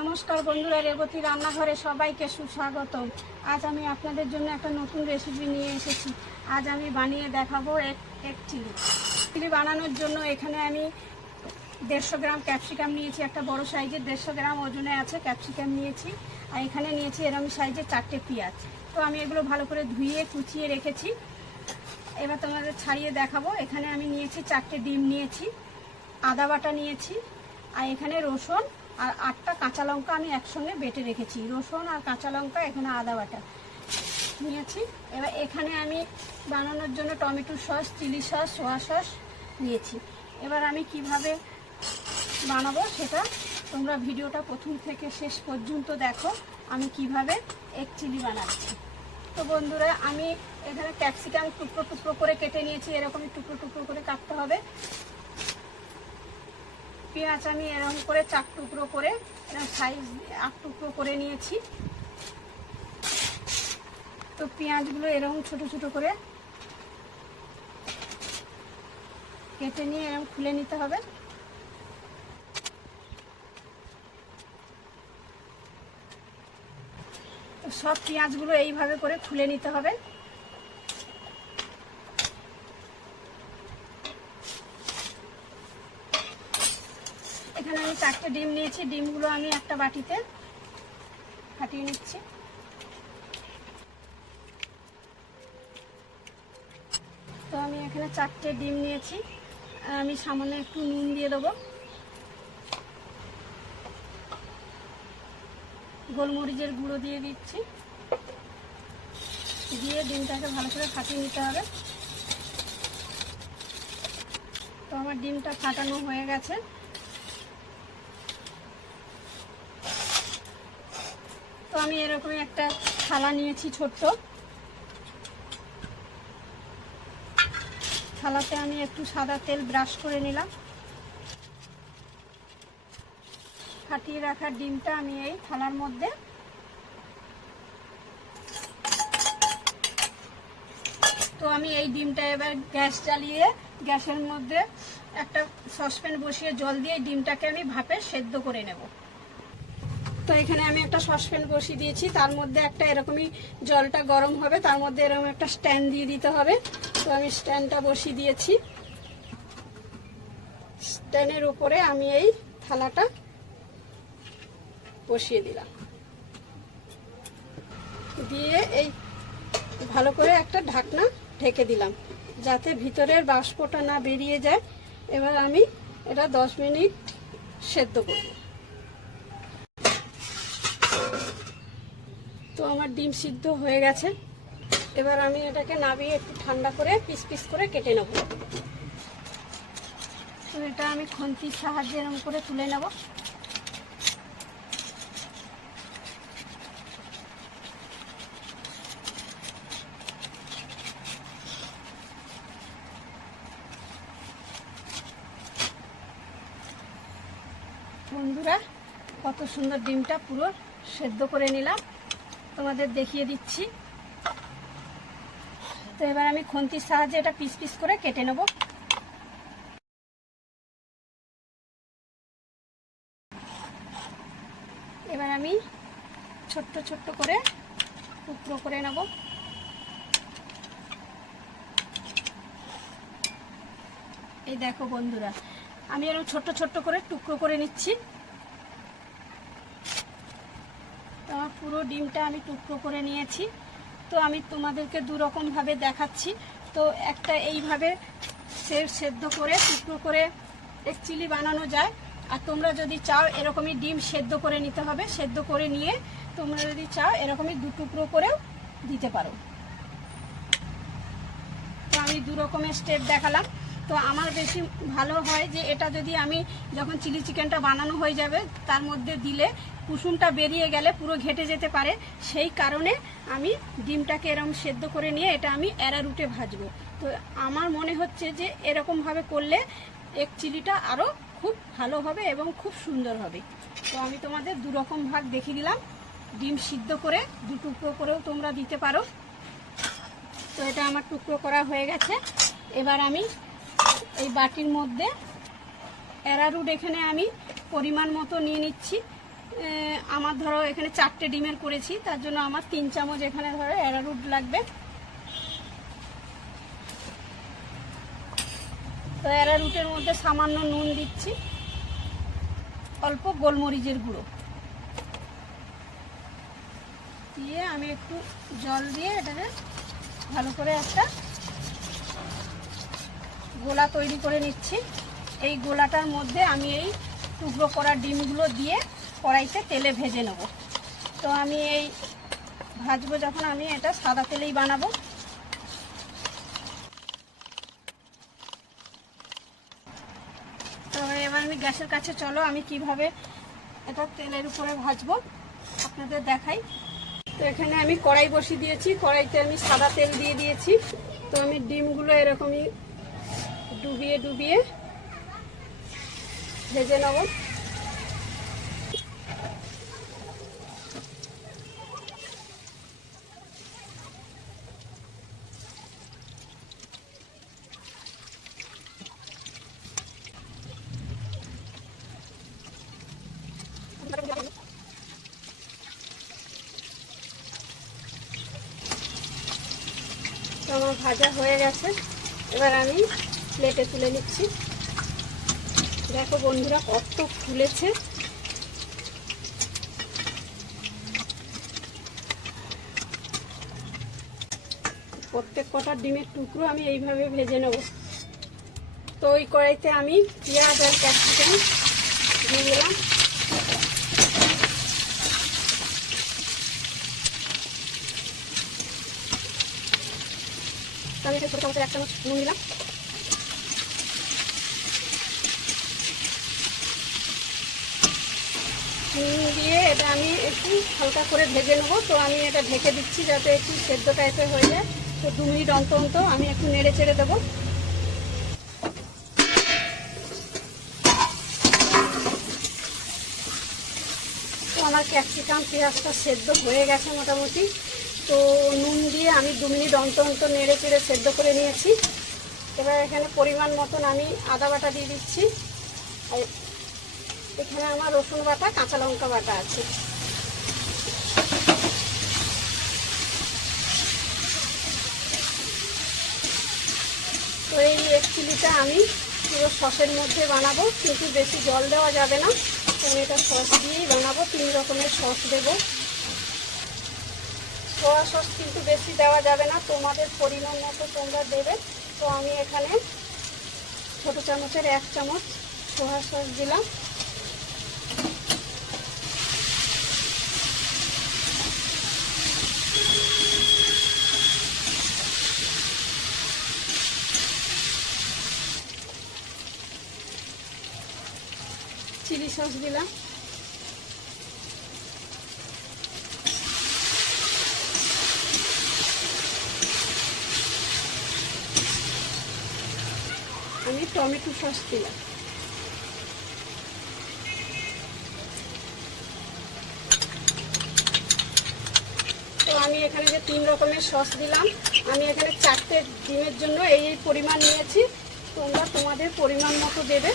নমস্কার বন্ধুরা, রেবতী রান্নাঘরে সবাইকে সুস্বাগতম। আজ আমি আপনাদের জন্য একটা নতুন রেসিপি নিয়ে এসেছি। আজ আমি বানিয়ে দেখাবো এক চিলি বানানোর জন্য এখানে আমি 150 গ্রাম ক্যাপসিকাম নিয়েছি। একটা বড় সাইজের 150 গ্রাম ওজনে আছে ক্যাপসিকাম নিয়েছি। আর এখানে নিয়েছি এরকম সাইজের 4টে পেঁয়াজ। তো আমি এগুলো ভালো করে ধুয়ে কুচিয়ে রেখেছি। এবার তোমাদের ছাড়িয়ে দেখাবো। এখানে আমি নিয়েছি 4টে ডিম নিয়েছি, আদা বাটা নিয়েছি, আর এখানে রসুন আর 8টা কাঁচা লঙ্কা আমি একসঙ্গে বেটে রেখেছি। রসুন আর কাঁচা লঙ্কা, এখানে আদা বাটা নিয়েছি। এবার এখানে আমি বানানোর জন্য tomato sauce, chilli sauce, soya sauce নিয়েছি। এবার আমি কিভাবে বানাবো সেটা তোমরা ভিডিওটা প্রথম থেকে শেষ পর্যন্ত দেখো, আমি কিভাবে এক চিলি বানাচ্ছি। তো বন্ধুরা, আমি এখানে ক্যাপসিকাম টুকরো টুকরো করে কেটে নিয়েছি। এরকমই টুকরো টুকরো করে কাটতে হবে। পেঁয়াজ আমি এরকম করে 4 টুকরো করে এরকম সাইজ 8 টুকরো করে নিয়েছি। তো পেঁয়াজগুলো এরকম ছোট ছোট করে কেটে নিয়ে এরকম খুলে নিতে হবে। তো সব পেঁয়াজগুলো এইভাবে করে খুলে নিতে হবে। এখানে আমি 4টে ডিম নিয়েছি। ডিমগুলো আমি একটা বাটিতে ফাটিয়ে নিচ্ছি। তো আমি এখানে 4টে ডিম নিয়েছি। আমি সামান্য একটু নুন দিয়ে দেবো, গোলমরিচের গুঁড়ো দিয়ে দিচ্ছি, দিয়ে ডিমটাকে ভালো করে ফাটিয়ে নিতে হবে। তো আমার ডিমটা ফাটানো হয়ে গেছে। তো আমি এরকমই একটা থালা নিয়েছি ছোট্ট। থালাতে আমি একটু সাদা তেল ব্রাশ করে নিলাম। ফাটিয়ে রাখা ডিমটা আমি এই থালার মধ্যে তো আমি এই ডিমটা এবার গ্যাস জ্বালিয়ে গ্যাসের মধ্যে একটা সসপ্যান বসিয়ে জল দিয়ে ডিমটাকে আমি ভাপে সেদ্ধ করে নেব। তো এখানে আমি একটা সসপ্যান বসিয়ে দিয়েছি। তার মধ্যে একটা এরকমই জলটা গরম হবে, তার মধ্যে এরকম একটা স্ট্যান্ড দিয়ে দিতে হবে। তো আমি স্ট্যান্ডটা বসিয়ে দিয়েছি। স্ট্যান্ডের উপরে আমি এই থালাটা বসিয়ে দিলাম, দিয়ে এই ভালো করে একটা ঢাকনা ঢেকে দিলাম যাতে ভিতরের বাষ্পটা না বেরিয়ে যায়। এবার আমি এটা 10 মিনিট সেদ্ধ করব। তো আমার ডিম সিদ্ধ হয়ে গেছে। এবার আমি এটাকে নামিয়ে একটু ঠান্ডা করে পিস পিস করে কেটে নেব। তো এটা আমি খুন্তির সাহায্যে এরকম করে তুলে নেব। বন্ধুরা, কত সুন্দর ডিমটা পুরো সেদ্ধ করে নিলাম, তোমাদের দেখিয়ে দিচ্ছি। তো এবার আমি খুন্তির সাহায্যে এটা পিস পিস করে কেটে নেব। এবার আমি ছোট্ট ছোট্ট করে টুকরো করে নেব। এই দেখো বন্ধুরা, আমি এরকম ছোট্ট ছোট্ট করে টুকরো করে নিচ্ছি। তো আমার পুরো ডিমটা আমি টুকরো করে নিয়েছি। তো আমি তোমাদেরকে 2 রকমভাবে দেখাচ্ছি। তো একটা এইভাবে সেদ্ধ করে টুকরো করে এক চিলি বানানো যায়। আর তোমরা যদি চাও এরকমই ডিম সেদ্ধ করে নিতে হবে। সেদ্ধ করে নিয়ে তোমরা যদি চাও এরকমই 2 টুকরো করেও দিতে পারো। তো আমি 2 রকমের স্টেপ দেখালাম। তো আমার বেশি ভালো হয় যে এটা যদি আমি যখন চিলি চিকেনটা বানানো হয়ে যাবে তার মধ্যে দিলে কুসুমটা বেরিয়ে গেলে পুরো ঘেটে যেতে পারে। সেই কারণে আমি ডিমটাকে এরকম সেদ্ধ করে নিয়ে এটা আমি অ্যারারুটে ভাজবো। তো আমার মনে হচ্ছে যে এরকমভাবে করলে এক চিলিটা আরও খুব ভালো হবে এবং খুব সুন্দর হবে। তো আমি তোমাদের 2 রকম ভাগ দেখিয়ে দিলাম। ডিম সিদ্ধ করে 2 টুকরো করেও তোমরা দিতে পারো। তো এটা আমার টুকরো করা হয়ে গেছে। এবার আমি এই বাটির মধ্যে অ্যারারুট এখানে আমি পরিমাণ মতো নিয়ে নিচ্ছি। আমার ধরো এখানে 4টে ডিমের করেছি, তার জন্য আমার 3 চামচ এখানে ধরো অ্যারারুট লাগবে। তো অ্যারারুটের মধ্যে সামান্য নুন দিচ্ছি, অল্প গোলমরিচের গুঁড়ো দিয়ে আমি একটু জল দিয়ে এটাকে ভালো করে একটা গোলা তৈরি করে নিচ্ছি। এই গোলাটার মধ্যে আমি এই টুকরো করা ডিমগুলো দিয়ে কড়াইতে তেলে ভেজে নেব। তো আমি এই ভাজবো যখন, আমি এটা সাদা তেলেই বানাবো। তো এবার আমি গ্যাসের কাছে চলো, আমি কিভাবে এটা তেলের উপরে ভাজবো আপনাদের দেখাই। তো এখানে আমি কড়াই বসিয়ে দিয়েছি, কড়াইতে আমি সাদা তেল দিয়ে দিয়েছি। তো আমি ডিমগুলো এরকমই ডুবিয়ে ডুবিয়ে ভেজে নেব। তো আমার ভাজা হয়ে গেছে, এবার আমি প্লেটে তুলে নিচ্ছি। দেখো বন্ধুরা কত ফুলেছে। প্রত্যেক কটা ডিমের টুকরো আমি এইভাবে ভেজে নেব। তো ওই কড়াইতে আমি পেঁয়াজ আর ক্যাপসিকাম দিয়ে দিলাম। আমি এটা ছোটো চামচের 1 চামচ নুন দিলাম। নুন দিয়ে এটা আমি একটু হালকা করে ভেজে নেবো। তো আমি এটা ঢেকে দিচ্ছি যাতে একটু সেদ্ধ টাইপের হয়ে যায়। তো 2 মিনিট অন্তর অন্তর আমি একটু নেড়ে চেড়ে দেবো। তো আমার ক্যাপসিকাম পেঁয়াজটা সেদ্ধ হয়ে গেছে মোটামুটি। তো নুন দিয়ে আমি 2 মিনিট অন্তর অন্তর নেড়ে চেড়ে সেদ্ধ করে নিয়েছি। এবার এখানে পরিমাণ মতন আমি আদা বাটা দিয়ে দিচ্ছি, আর এখানে আমার রসুন বাটা, কাঁচা লঙ্কা বাটা আছে। তো এই এক চিলিটা আমি পুরো সসের মধ্যে বানাবো, কিন্তু বেশি জল দেওয়া যাবে না। আমি এটা সস দিয়েই বানাবো, 3 রকমের সস দেবো। সোয়া সস কিন্তু বেশি দেওয়া যাবে না, তোমাদের পরিমাণ মতো তোমরা দেবে। তো আমি এখানে ছোটো চামচের 1 চামচ সোয়া সস দিলাম। চিলি সস দিলাম। আমি টমেটো সস দিলাম। তো আমি এখানে যে 3 রকমের সস দিলাম, আমি এখানে 4টে ডিমের জন্য এই পরিমাণ নিয়েছি। তোমরা তোমাদের পরিমাণ মতো দেবে।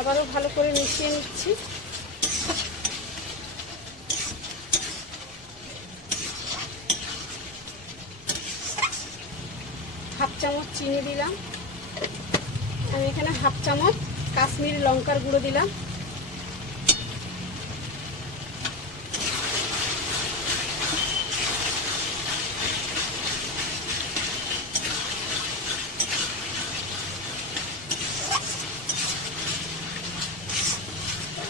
আবারও ভালো করে মিশিয়ে নিচ্ছি। হাফ চামচ চিনি দিলাম। আমি এখানে হাফ চামচ কাশ্মীরি লঙ্কার গুঁড়ো দিলাম।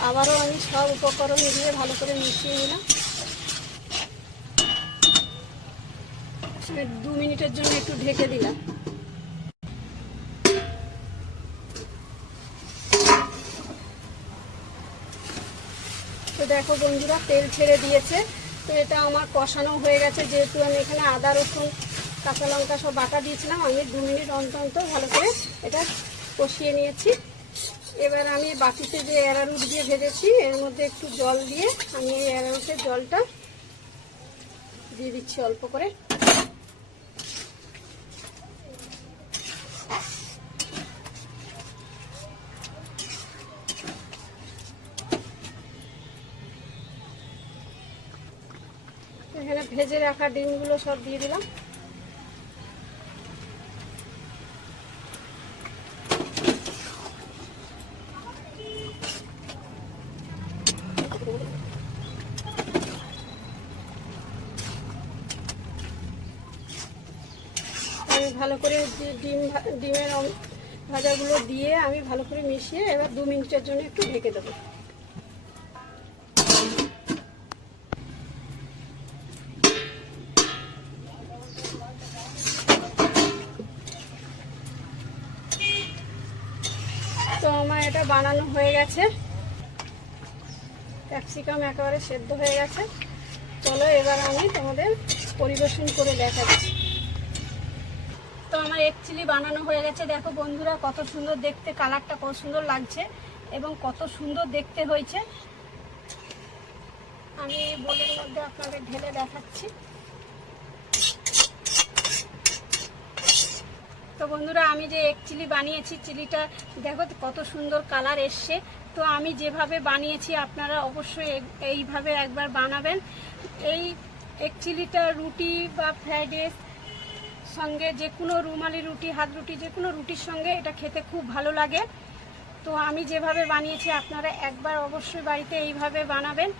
আবারও আমি সব উপকরণ দিয়ে ভালো করে মিশিয়ে নিলাম। 2 মিনিটের জন্য একটু ঢেকে দিলাম। তো দেখো বন্ধুরা তেল ছেড়ে দিয়েছে। তো এটা আমার কষানো হয়ে গেছে, যেহেতু আমি এখানে আদা রসুন কাঁচা লঙ্কা সব বাটা দিয়েছিলাম। আমি 2 মিনিট অন্তর অন্তর ভালো করে এটা কষিয়ে নিয়েছি। এবার আমি বাটিতে যে অ্যারারুট দিয়ে ভেজেছি এর মধ্যে একটু জল দিয়ে আমি এই অ্যারারুটের জলটা দিয়ে দিচ্ছি অল্প করে। এখানে ভেজে রাখা ডিমগুলো সব দিয়ে দিলাম। আমি ভালো করে ডিমের ভাজাগুলো দিয়ে আমি ভালো করে মিশিয়ে এবার 2 মিনিটের জন্য একটু ঢেকে দেবো। তো আমার এটা বানানো হয়ে গেছে, ক্যাপসিকাম একেবারে সেদ্ধ হয়ে গেছে। চলো এবার আমি তোমাদের পরিবেশন করে দেখাচ্ছি। তো আমার এগ চিলি বানানো হয়ে গেছে। দেখো বন্ধুরা কত সুন্দর দেখতে, কালারটা কত সুন্দর লাগছে এবং কত সুন্দর দেখতে হয়েছে। আমি বোলের মধ্যে আপনাদের ঢেলে দেখাচ্ছি। তো বন্ধুরা আমি যে এগ চিলি বানিয়েছি, চিলিটা দেখো কত সুন্দর কালার এসছে। তো আমি যেভাবে বানিয়েছি আপনারা অবশ্যই এইভাবে একবার বানাবেন। এই এগ চিলিটা রুটি বা ফ্রাইড রাইস সঙ্গে, যে কোনো রুমালি রুটি, হাত রুটি, যে কোনো রুটির সঙ্গে এটা খেতে খুব ভালো লাগে। তো আমি যেভাবে বানিয়েছি আপনারা একবার অবশ্যই বাড়িতে এইভাবে বানাবেন।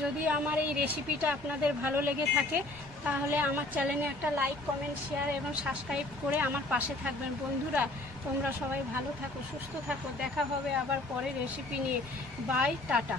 যদি আমার এই রেসিপিটা আপনাদের ভালো লেগে থাকে তাহলে আমার চ্যানেলে একটা লাইক, কমেন্ট, শেয়ার এবং সাবস্ক্রাইব করে আমার পাশে থাকবেন। বন্ধুরা তোমরা সবাই ভালো থাকো, সুস্থ থাকো। দেখা হবে আবার পরে রেসিপি নিয়ে। Bye, tata.